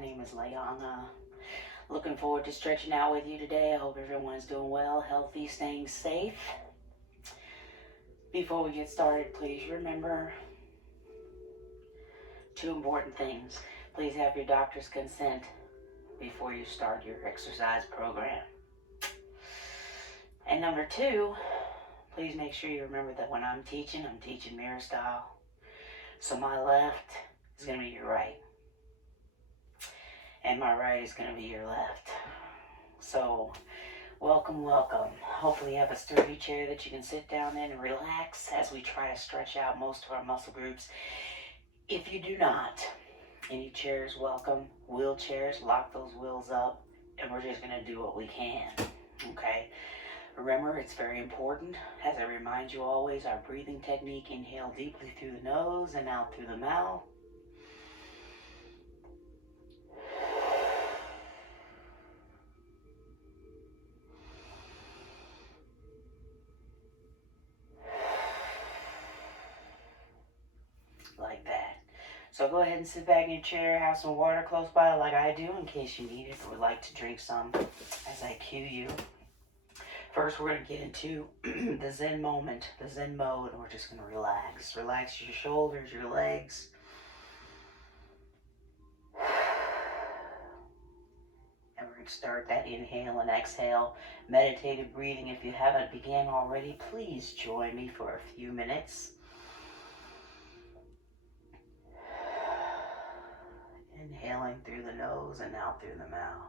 name is Layana. Looking forward to stretching out with you today. I hope everyone is doing well, healthy, staying safe. Before we get started, please remember two important things. Please have your doctor's consent before you start your exercise program. And number two, please make sure you remember that when I'm teaching mirror style. So my left is going to be your right. And my right is going to be your left. So, welcome, welcome. Hopefully you have a sturdy chair that you can sit down in and relax as we try to stretch out most of our muscle groups. If you do not, any chairs welcome. Wheelchairs, lock those wheels up, and we're just going to do what we can, okay? Remember, it's very important, as I remind you always, our breathing technique. Inhale deeply through the nose and out through the mouth. Like that. So go ahead and sit back in your chair, have some water close by like I do in case you need it or would like to drink some as I cue you. First, we're going to get into the Zen moment, the Zen mode, and we're just going to relax. Relax your shoulders, your legs. And we're going to start that inhale and exhale. Meditative breathing. If you haven't began already, please join me for a few minutes. Inhaling through the nose and out through the mouth.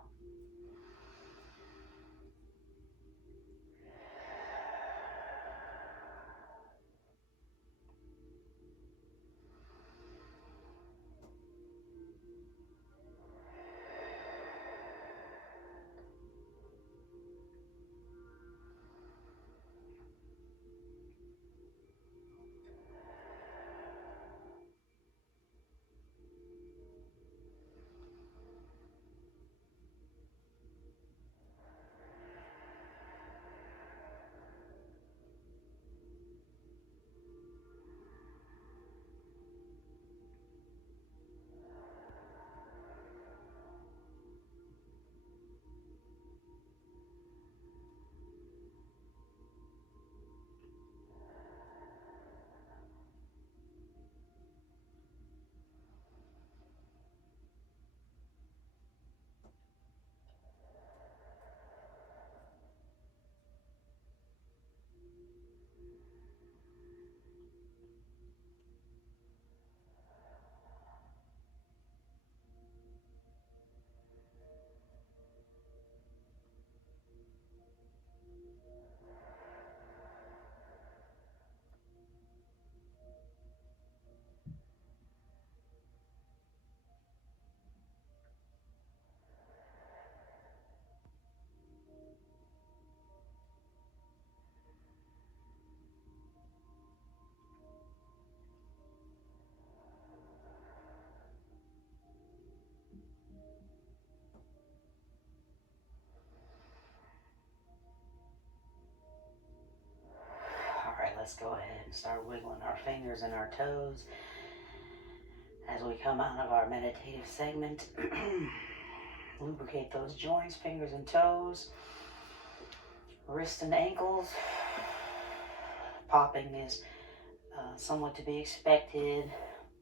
Let's go ahead and start wiggling our fingers and our toes as we come out of our meditative segment. Lubricate those joints, fingers and toes, wrists and ankles. Popping is somewhat to be expected.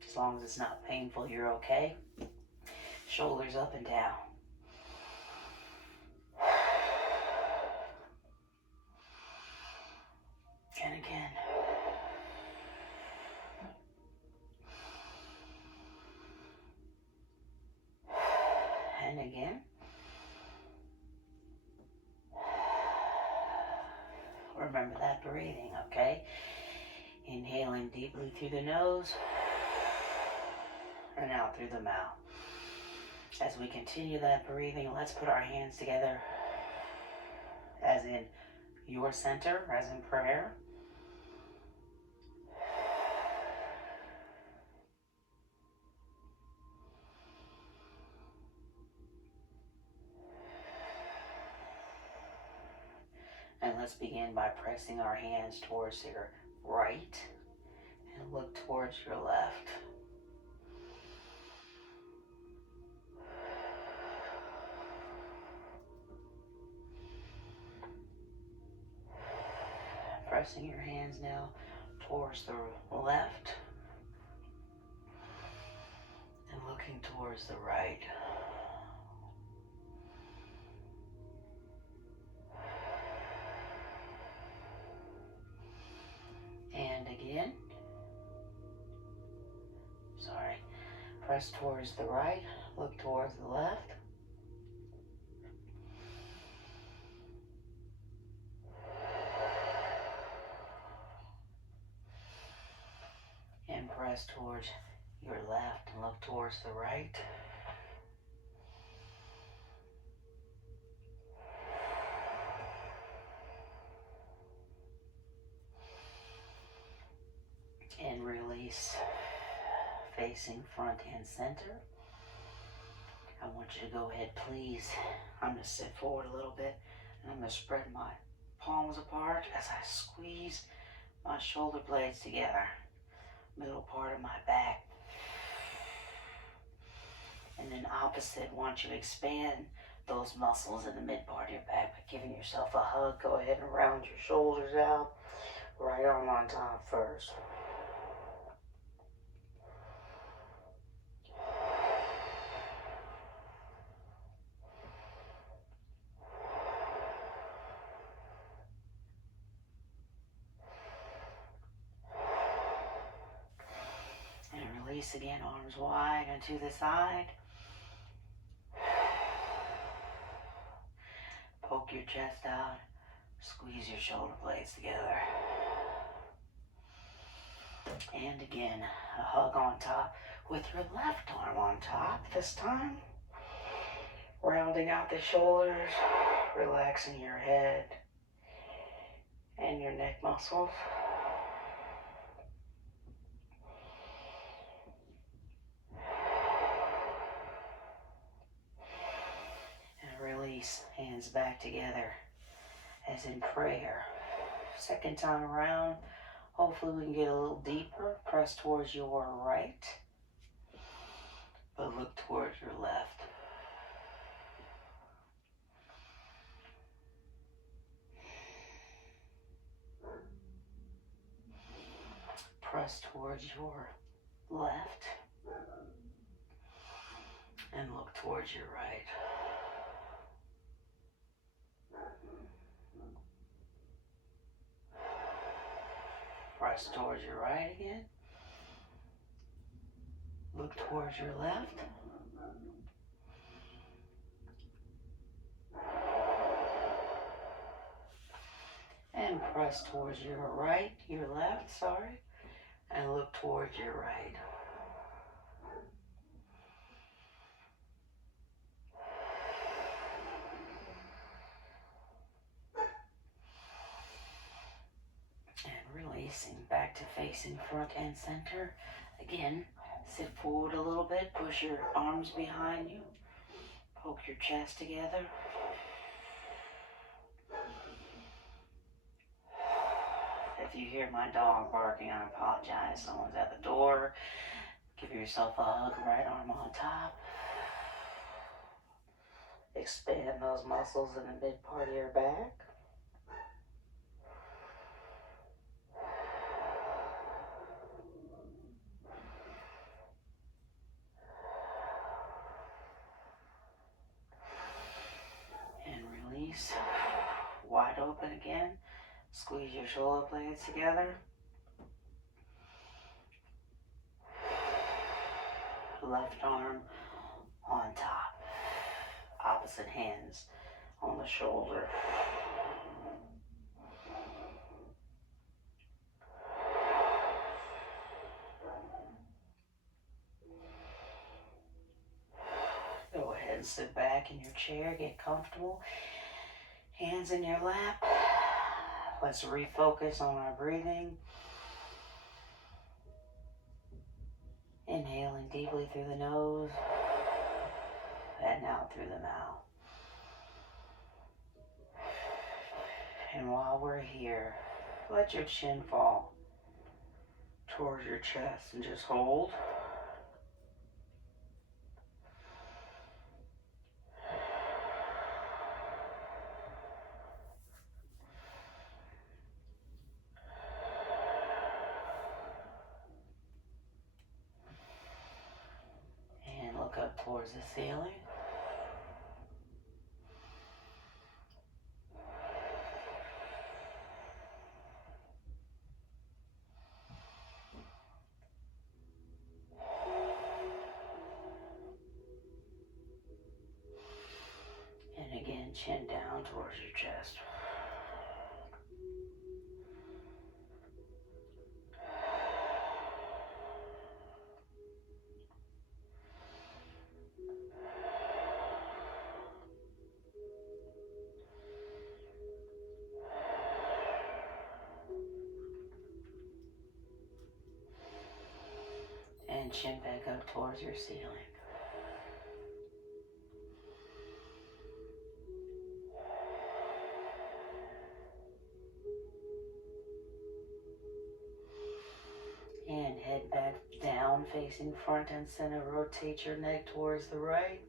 As long as it's not painful, you're okay. Shoulders up and down. And again. And again. Remember that breathing, okay? Inhaling deeply through the nose and out through the mouth. As we continue that breathing, let's put our hands together as in your center, as in prayer. And let's begin by pressing our hands towards your right and look towards your left. pressing your hands now towards the left and looking towards the right. And again. Sorry. Press towards the right, look towards the left. And press towards your left and look towards the right. And release, facing front and center. I want you to go ahead, please. I'm going to sit forward a little bit, and I'm going to spread my palms apart as I squeeze my shoulder blades together, middle part of my back. And then opposite, want you to expand those muscles in the mid part of your back by giving yourself a hug. Go ahead and round your shoulders out. Right arm on top first. And release again, arms wide and to the side. Poke your chest out. Squeeze your shoulder blades together. And again, a hug on top with your left arm on top this time. Rounding out the shoulders, relaxing your head and your neck muscles. And release, hands back together as in prayer. Second time around, hopefully we can get a little deeper. Press towards your right, but look towards your left. Press towards your left and look towards your right. Press towards your right again. Look towards your left. And press towards your right, your left, sorry. And look towards your right. And releasing back to facing front and center. Again, sit forward a little bit, push your arms behind you, poke your chest together. If you hear my dog barking, I apologize. Someone's at the door. Give yourself a hug, right arm on top. Expand those muscles in the mid part of your back. And release. Wide open again. Squeeze your shoulder blades together. Left arm on top. Opposite hands on the shoulder. Go ahead and sit back in your chair, get comfortable. Hands in your lap. Let's refocus on our breathing. Inhaling deeply through the nose and out through the mouth. And while we're here, let your chin fall towards your chest and just hold. towards the ceiling. And again, chin down towards your chest. And chin back up towards your ceiling. And head back down, facing front and center. Rotate your neck towards the right.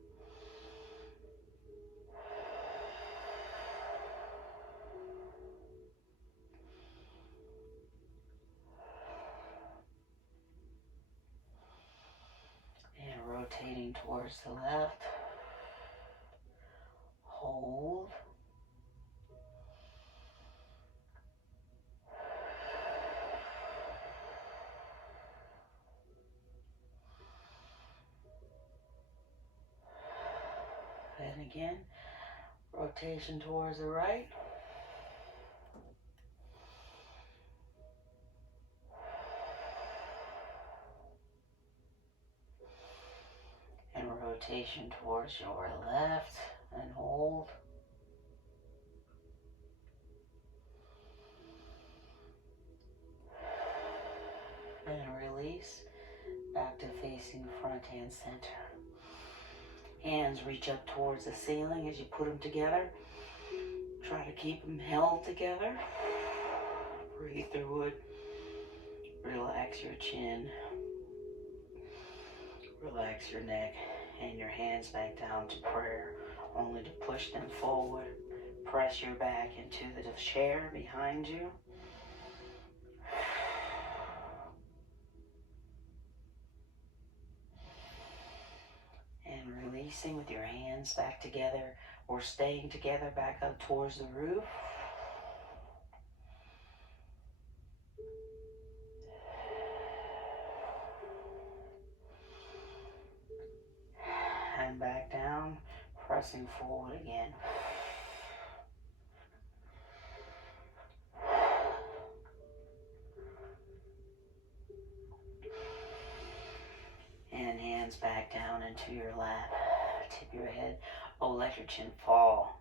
And rotating towards the left. Hold. And again, rotation towards the right. And rotation towards your left and hold. And release back to facing front and center. Hands reach up towards the ceiling as you put them together. Try to keep them held together. Breathe through it. Relax your chin. Relax your neck. And your hands back down to prayer, only to push them forward. Press your back into the chair behind you. And releasing with your hands back together or staying together back up towards the roof. And back down, pressing forward again. And hands back down into your lap. Tip your head. Oh, let your chin fall.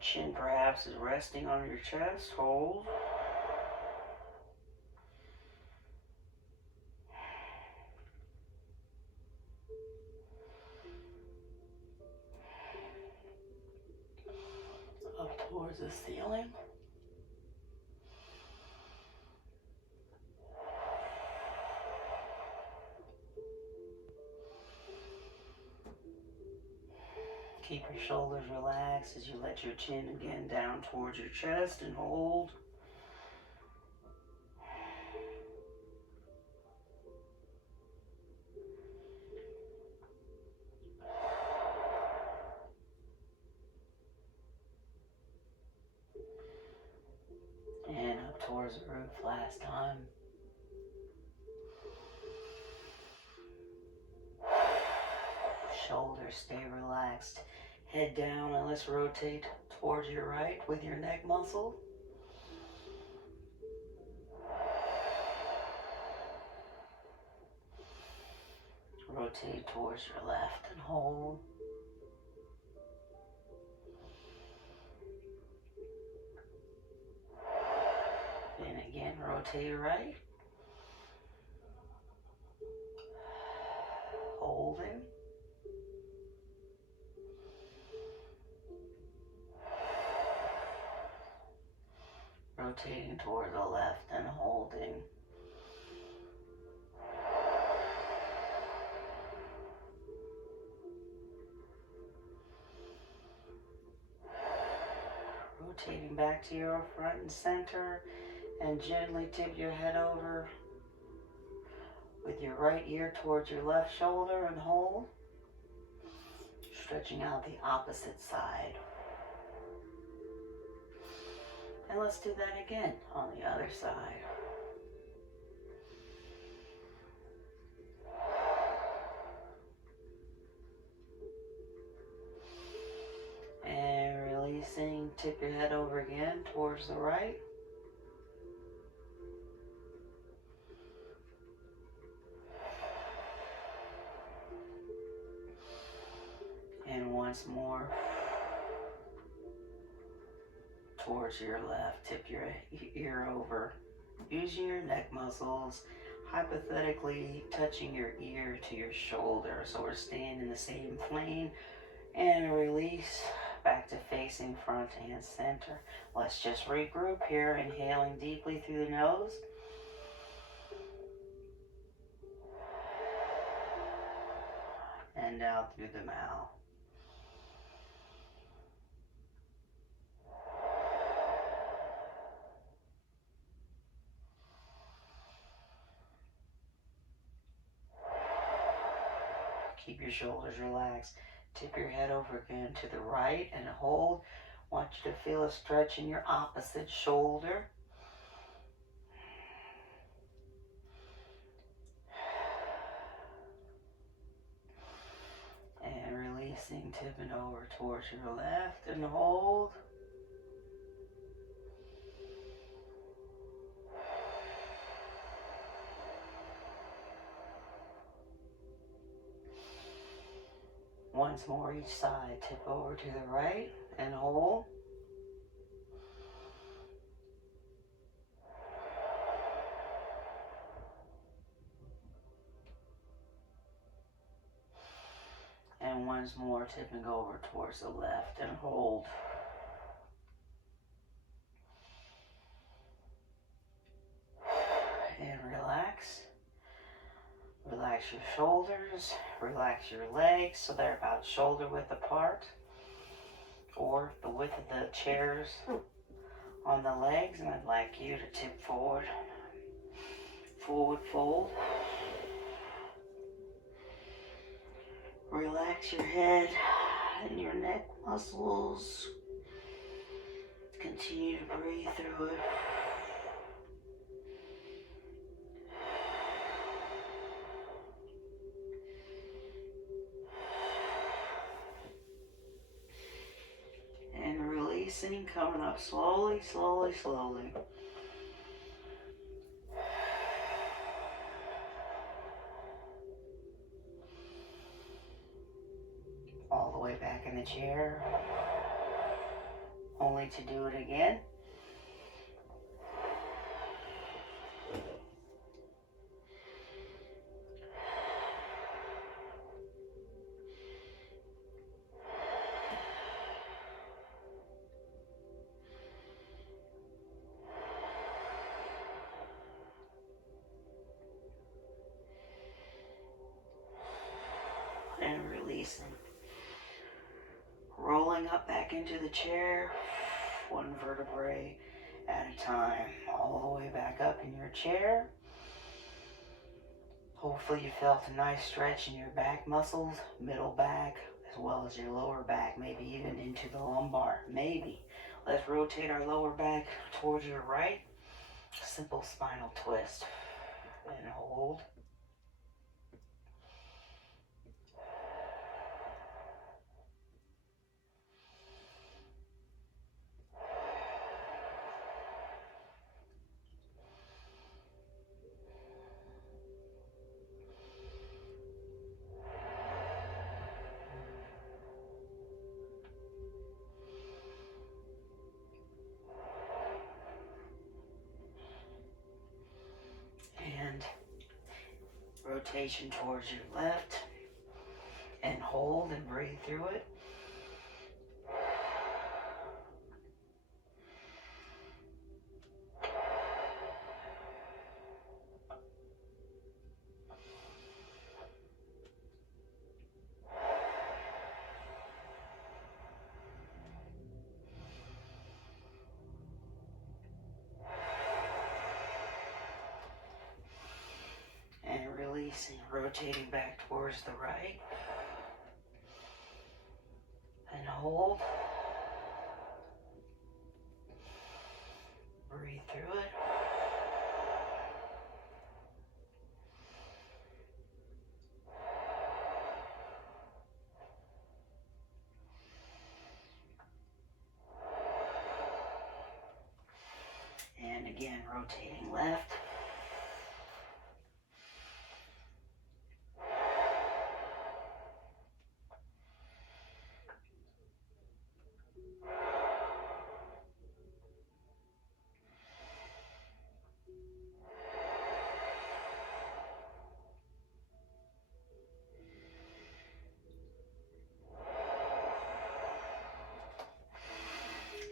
Chin perhaps is resting on your chest. Hold. Up towards the ceiling. Keep your shoulders relaxed as you let your chin again down towards your chest and hold. And up towards the roof last time. Shoulders stay relaxed. Head down and let's rotate towards your right with your neck muscle. Rotate towards your left and hold. And again, rotate right. Holding. Rotating toward the left and holding. Rotating back to your front and center and gently tip your head over. with your right ear towards your left shoulder and hold. Stretching out the opposite side. And let's do that again on the other side. And releasing, tip your head over again towards the right. And once more towards your left. Tip your ear over. Using your neck muscles, hypothetically touching your ear to your shoulder. So we're staying in the same plane. And release back to facing front and center. Let's just regroup here, inhaling deeply through the nose. And out through the mouth. Keep your shoulders relaxed. Tip your head over again to the right and hold. Want you to feel a stretch in your opposite shoulder. And releasing, tipping over towards your left and hold. Once more each side, tip over to the right and hold. And once more, tipping over towards the left and hold. And relax. Relax your shoulders, relax your legs so they're about shoulder width apart, or the width of the chairs on the legs, and I'd like you to tip forward, forward fold. Relax your head and your neck muscles. Continue to breathe through it. And releasing, coming up slowly, slowly, slowly. All the way back in the chair, only to do it again. And releasing. Rolling up back into the chair, one vertebrae at a time, all the way back up in your chair. Hopefully you felt a nice stretch in your back muscles, middle back, as well as your lower back, maybe even into the lumbar, maybe. Let's rotate our lower back towards your right. Simple spinal twist. And hold. And rotation towards your left. And hold and breathe through it. rotating back towards the right. And hold. Breathe through it. And again, rotating left.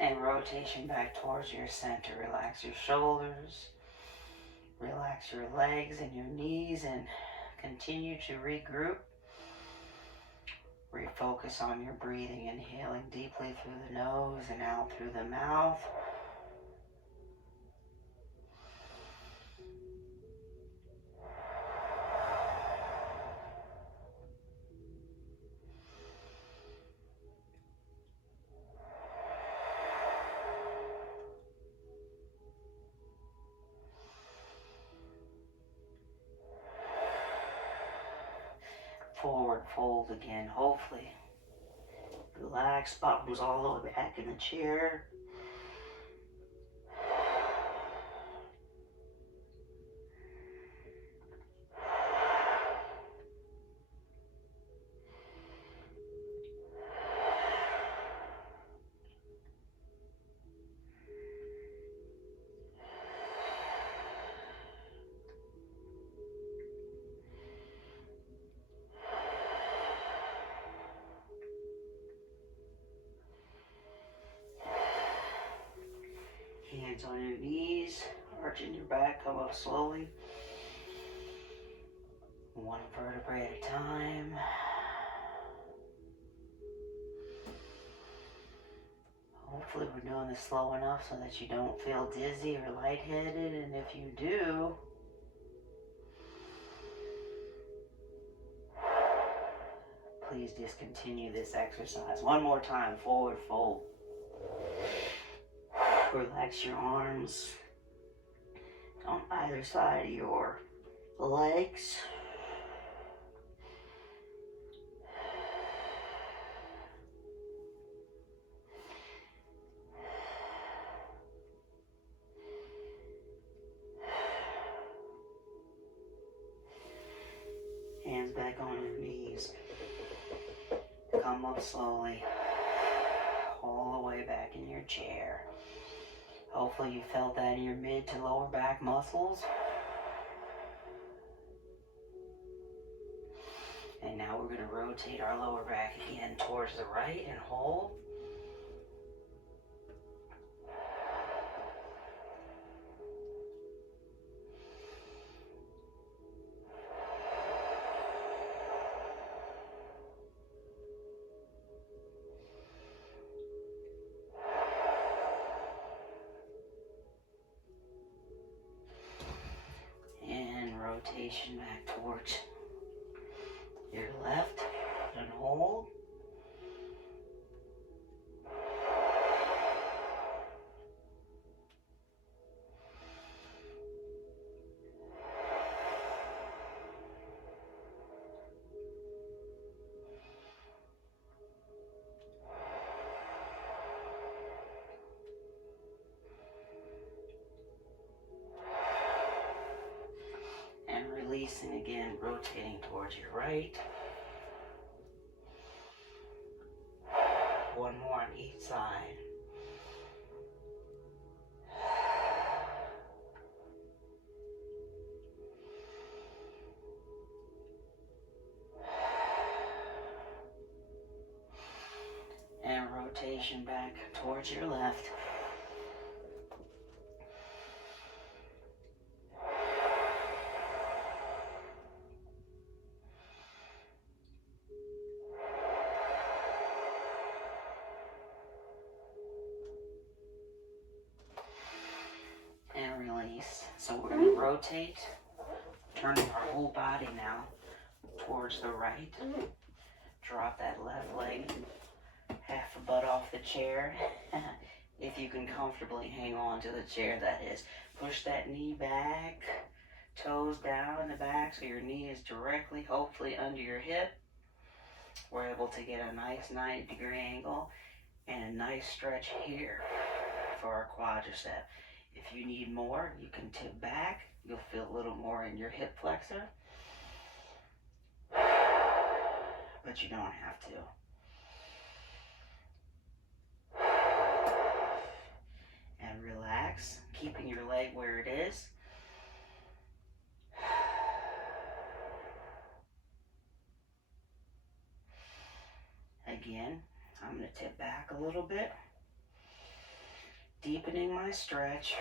And rotation back towards your center. Relax your shoulders. Relax your legs and your knees and continue to regroup. Refocus on your breathing, inhaling deeply through the nose and out through the mouth. Forward fold again, hopefully. Relax, bottoms all the way back in the chair. Hands on your knees, arching your back, come up slowly. One vertebrae at a time. Hopefully we're doing this slow enough so that you don't feel dizzy or lightheaded, and if you do, please discontinue this exercise. One more time, forward fold. Relax your arms on either side of your legs. Hands back on your knees. Come up slowly, all the way back in your chair. Hopefully you felt that in your mid to lower back muscles. And now we're going to rotate our lower back again towards the right and hold. Rotation back towards your left and hold. Releasing again, rotating towards your right. One more on each side. And rotation back towards your left. And release. So we're going to rotate, turning our whole body now towards the right. Drop that left leg half a butt off the chair. If you can comfortably hang on to the chair, that is. Push that knee back, toes down in the back so your knee is directly, hopefully, under your hip. We're able to get a nice 90-degree angle and a nice stretch here for our quadricep. If you need more, you can tip back. You'll feel a little more in your hip flexor, but you don't have to. And relax, keeping your leg where it is. Again, I'm going to tip back a little bit, deepening my stretch.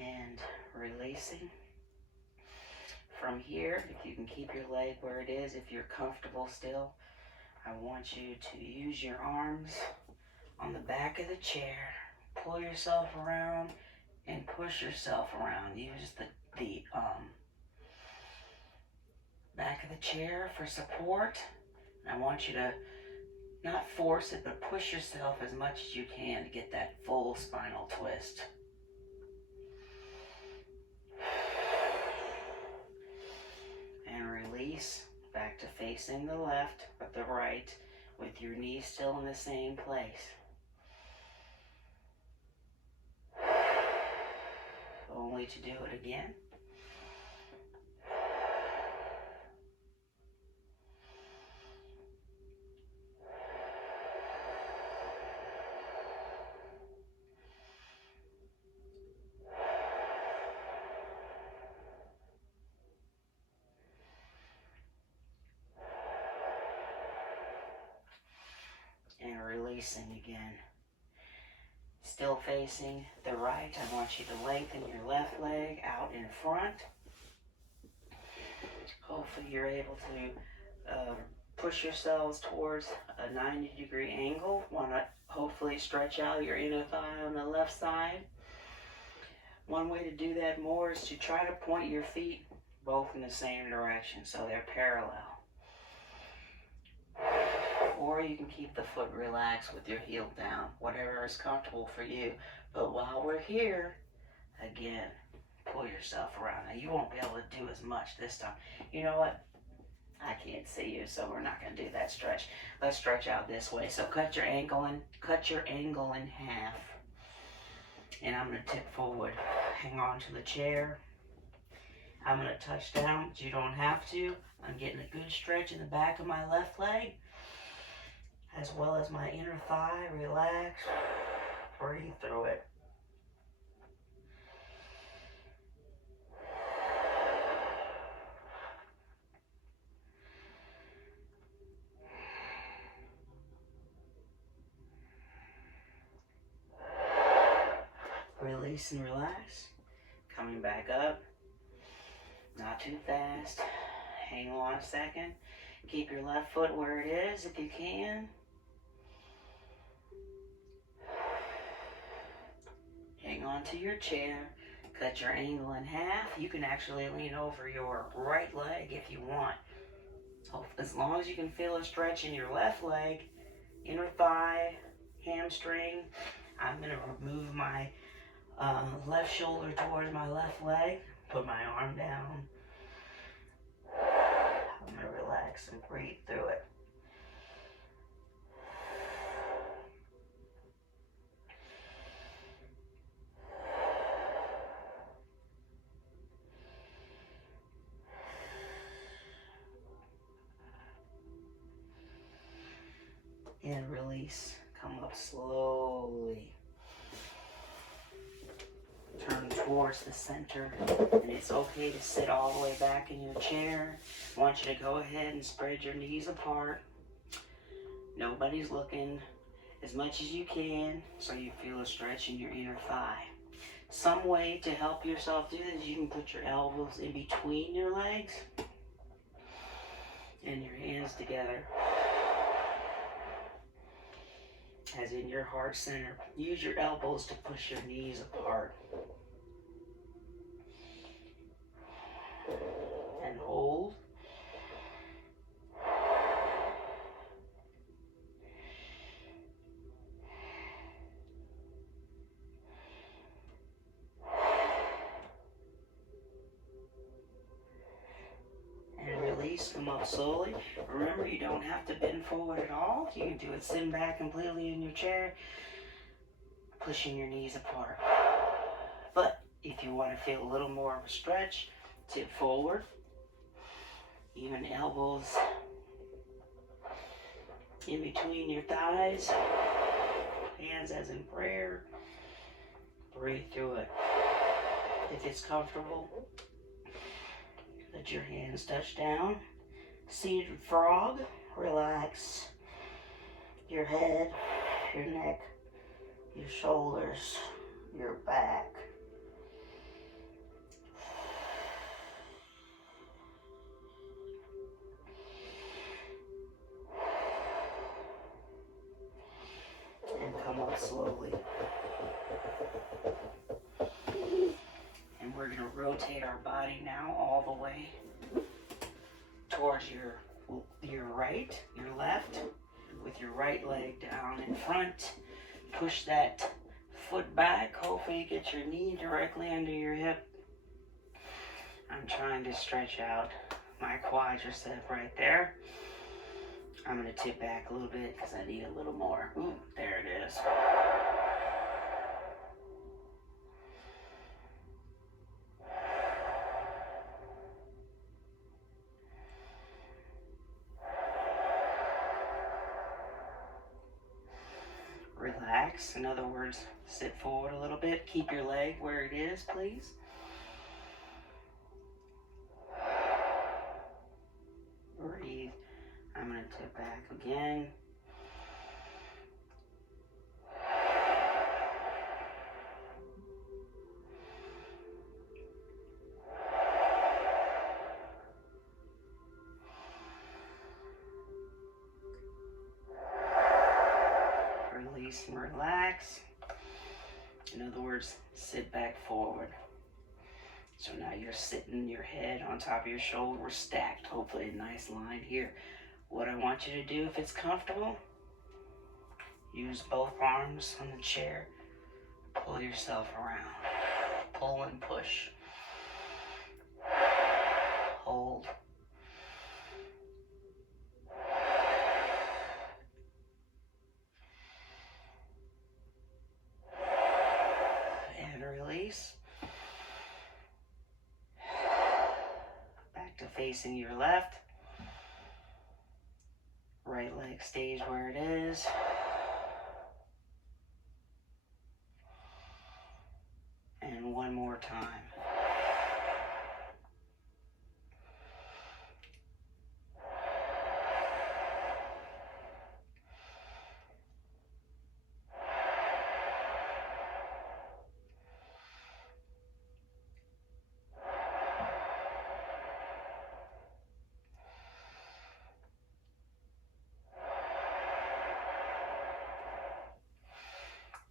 And releasing. From here, if you can keep your leg where it is, if you're comfortable still, I want you to use your arms on the back of the chair. Pull yourself around and push yourself around. Use the back of the chair for support. I want you to not force it, but push yourself as much as you can to get that full spinal twist. And release back to facing the left or the right with your knees still in the same place. Only to do it again. And releasing again. Still facing the right, I want you to lengthen your left leg out in front. Hopefully you're able to push yourselves towards a 90-degree angle. Want to hopefully stretch out your inner thigh on the left side. One way to do that more is to try to point your feet both in the same direction so they're parallel. Or you can keep the foot relaxed with your heel down, whatever is comfortable for you. But while we're here, again, pull yourself around. Now you won't be able to do as much this time. You know what? I can't see you, so we're not going to do that stretch. Let's stretch out this way. So cut your angle in half. And I'm going to tip forward. Hang on to the chair. I'm going to touch down, but you don't have to. I'm getting a good stretch in the back of my left leg, as well as my inner thigh. Relax, breathe through it. Release and relax. Coming back up. Not too fast. Hang on a second. Keep your left foot where it is if you can. Hang on to your chair. Cut your angle in half. You can actually lean over your right leg if you want. As long as you can feel a stretch in your left leg, inner thigh, hamstring. I'm going to remove my left shoulder towards my left leg. Put my arm down. I'm going to relax and breathe through it. And release. Come up slowly. Turn towards the center. And it's okay to sit all the way back in your chair. I want you to go ahead and spread your knees apart. Nobody's looking. As much as you can so you feel a stretch in your inner thigh. Some way to help yourself do this, you can put your elbows in between your legs and your hands together. as in your heart center. Use your elbows to push your knees apart. And hold. And release them up slowly. Remember, you don't have to bend forward at all. You can do it sitting back completely in your chair, pushing your knees apart. But if you want to feel a little more of a stretch, tip forward. Even elbows in between your thighs. Hands as in prayer. Breathe through it. If it's comfortable, let your hands touch down. Seated frog. Relax your head, your neck, your shoulders, your back. And come up slowly. And we're going to rotate our body now all the way towards your right, your left, with your right leg down in front. Push that foot back. Hopefully you get your knee directly under your hip. I'm trying to stretch out my quadricep right there. I'm going to tip back a little bit because I need a little more. Ooh, there it is. Relax. In other words, sit forward a little bit. Keep your leg where it is, please. Breathe. I'm going to tip back again. Release and relax. In other words, sit back forward. So now you're sitting your head on top of your shoulder, stacked. Hopefully a nice line here. What I want you to do, if it's comfortable, use both arms on the chair. Pull yourself around. Pull and push. Hold. And release. Back to facing your left. Right leg stays where it is. And one more time.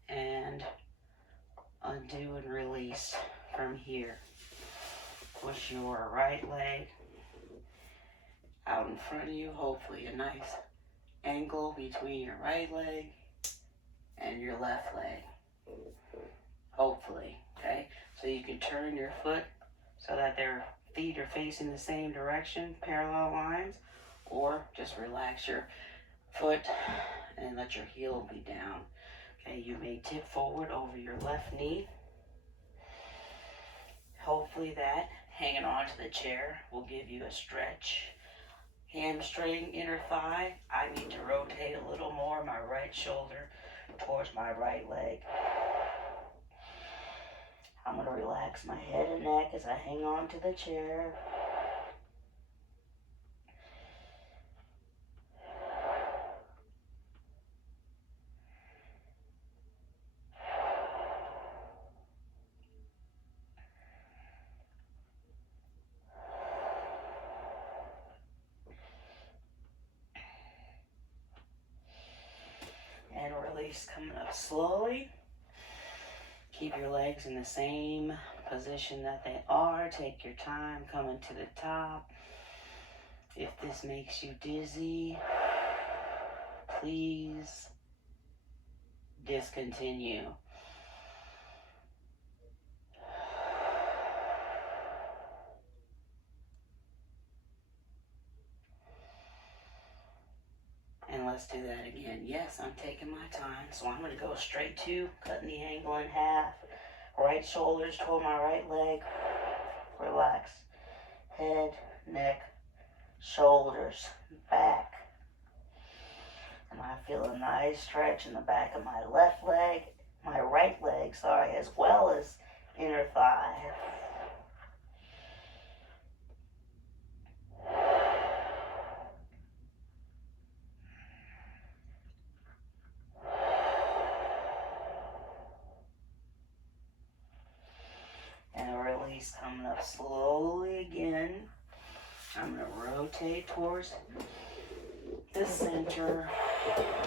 And undo and release from here. Push your right leg out in front of you. Hopefully a nice angle between your right leg and your left leg. Hopefully, okay? So you can turn your foot so that their feet are facing the same direction, parallel lines, or just relax your foot and let your heel be down. Okay, you may tip forward over your left knee. Hopefully that hanging onto the chair will give you a stretch. Hamstring, inner thigh. I need to rotate a little more my right shoulder towards my right leg. I'm going to relax my head and neck as I hang on to the chair. release coming up slowly. Keep your legs in the same position that they are. Take your time coming to the top. If this makes you dizzy, please discontinue. And let's do that again. Yes, I'm taking my time, so I'm going to go straight to cutting the angle in half. Right shoulders toward my right leg. Relax. Head, neck, shoulders, back. And I feel a nice stretch in the back of my left leg, my right leg, as well as inner thigh. And a release coming up slowly again. I'm going to rotate towards the center.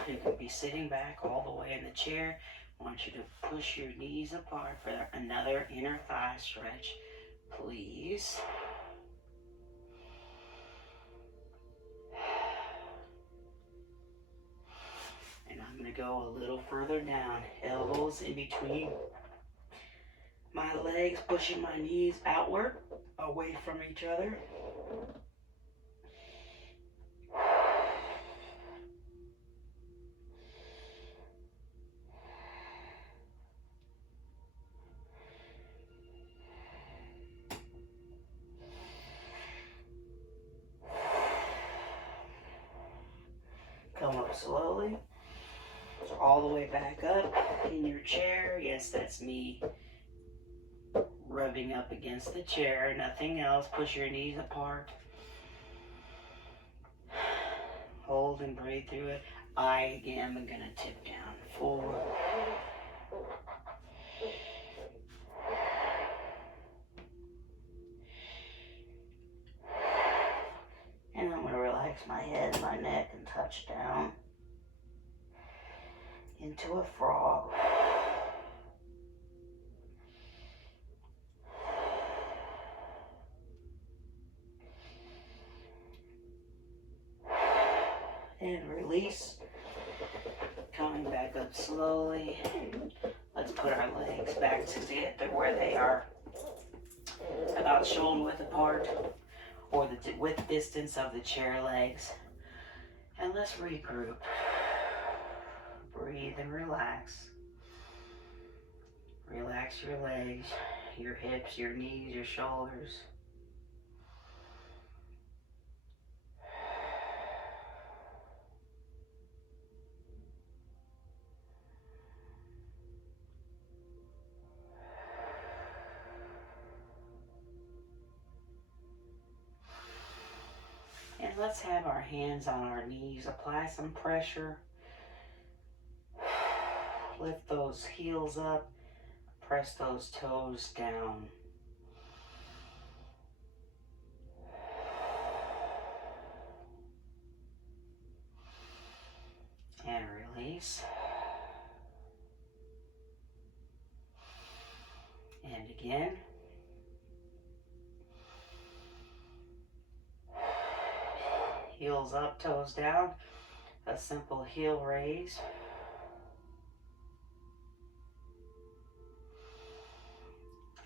You can be sitting back all the way in the chair. I want you to push your knees apart for another inner thigh stretch, please. And I'm going to go a little further down. Elbows in between my legs, pushing my knees outward, away from each other. Come up slowly. So all the way back up in your chair. Yes, that's me rubbing up against the chair, nothing else. Push your knees apart. Hold and breathe through it. I again am going to tip down. 4. And I'm going to relax my head and my neck and touch down into a frog. And release. Coming back up slowly. Let's put our legs back to where they are, about shoulder width apart, or the width distance of the chair legs. And let's regroup. Breathe and relax. Relax your legs, your hips, your knees, your shoulders. And let's have our hands on our knees. Apply some pressure. Lift those heels up. Press those toes down. And release. And again. Heels up, toes down. A simple heel raise.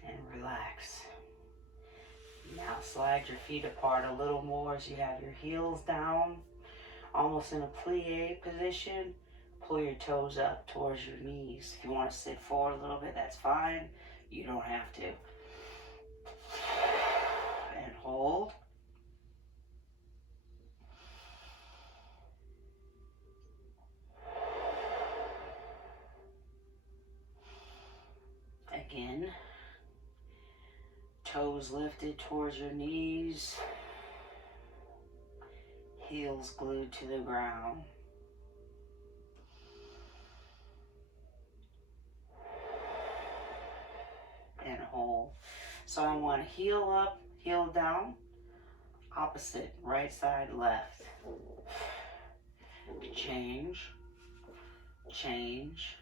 And relax. Now slide your feet apart a little more as you have your heels down, almost in a plie position. Pull your toes up towards your knees. If you want to sit forward a little bit, that's fine. You don't have to. And hold. Again. Toes lifted towards your knees. Heels glued to the ground. And hold. So I want heel up, heel down, opposite, right side, left. Change. change,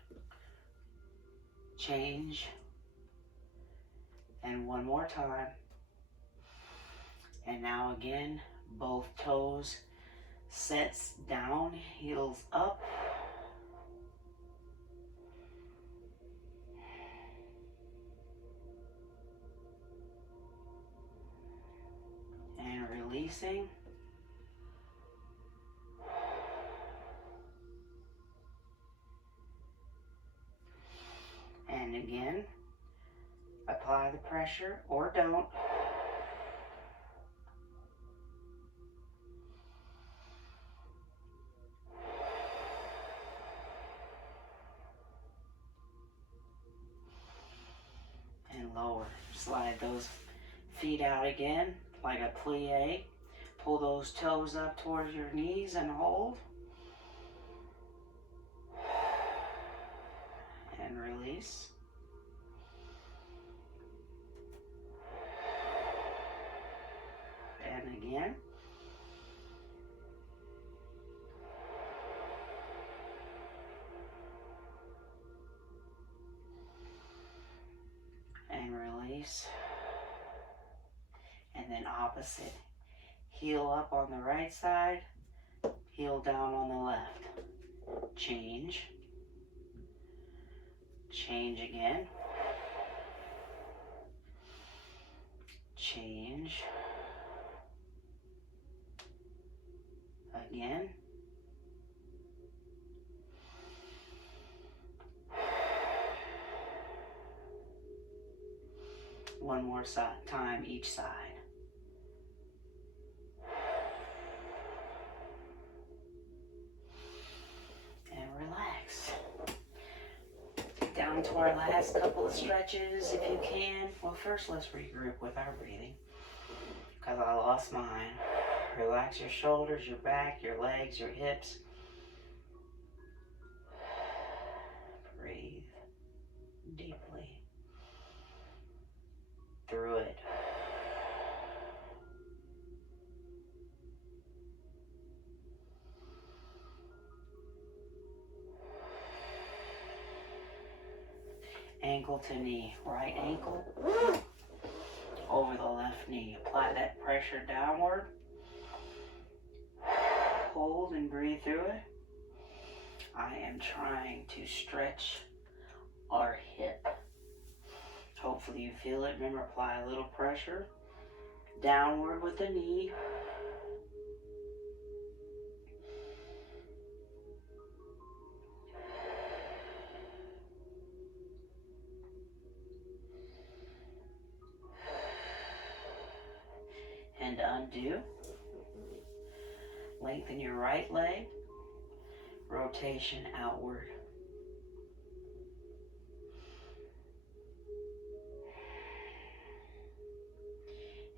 change, and one more time. And now again, both toes sets down, heels up. And releasing. And again, apply the pressure or don't. And lower. Slide those feet out again like a plie. Pull those toes up towards your knees and hold. And release. And again. And release. And then opposite. Heel up on the right side, heel down on the left. Change. Change again. Change. Again. One more time each side. And relax. Down to our last couple of stretches if you can. Well, first let's regroup with our breathing, because I lost mine. Relax your shoulders, your back, your legs, your hips. Breathe deeply through it. Ankle to knee, right ankle over the left knee. Apply that pressure downward. Hold and breathe through it. I am trying to stretch our hip. Hopefully you feel it. Remember, apply a little pressure downward with the knee. And undo. Lengthen your right leg. Rotation outward.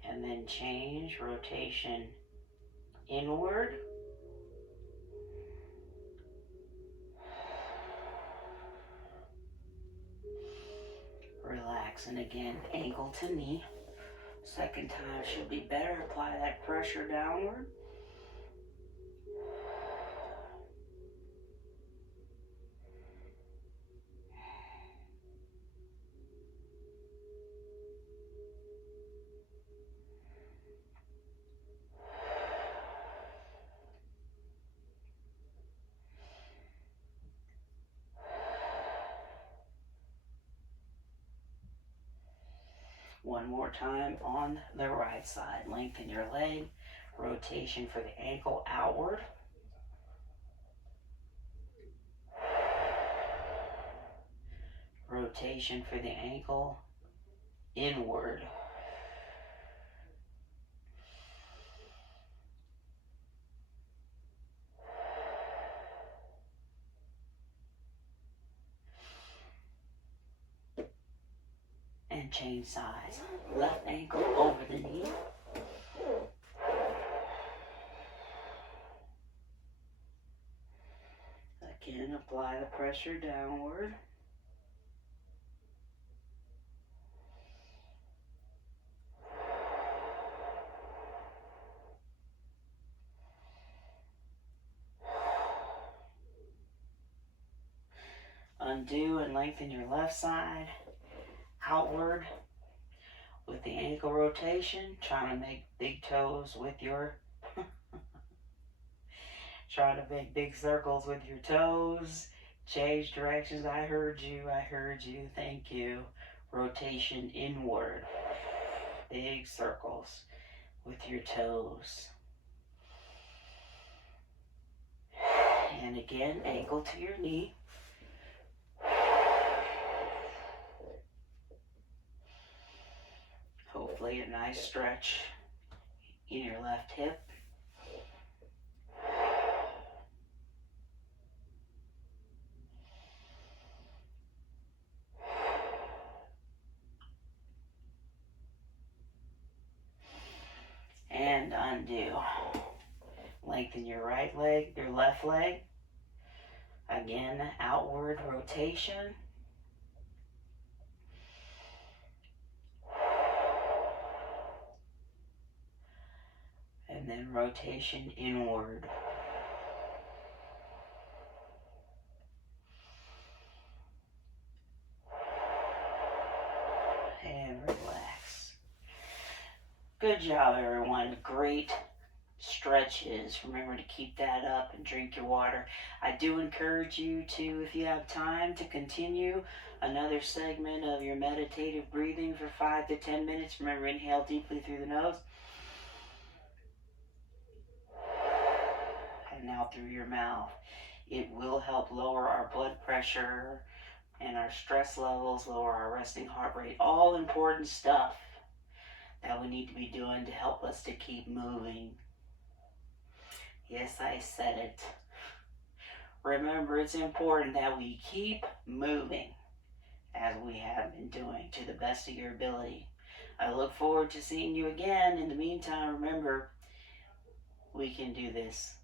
And then change, rotation inward. Relax, and again, ankle to knee. Second time should be better. Apply that pressure downward. One more time on the right side. Lengthen your leg. Rotation for the ankle outward. Rotation for the ankle inward. And change sides. Left ankle over the knee. Again, apply the pressure downward. undo and lengthen your left side outward with the ankle rotation, trying to make big toes with your trying to make big circles with your toes. Change directions. I heard you. Thank you. Rotation inward. Big circles with your toes. And again, ankle to your knee. Hopefully a nice stretch in your left hip. And undo. Lengthen your right leg, your left leg. Again, outward rotation. And then rotation inward. And relax. Good job, everyone. Great stretches. Remember to keep that up and drink your water. I do encourage you to, if you have time, to continue another segment of your meditative breathing for 5 to 10 minutes. Remember, inhale deeply through the nose. And out through your mouth. It will help lower our blood pressure and our stress levels, lower our resting heart rate. All important stuff that we need to be doing to help us to keep moving. Yes, I said it. Remember, it's important that we keep moving as we have been doing to the best of your ability. I look forward to seeing you again. In the meantime, remember, we can do this.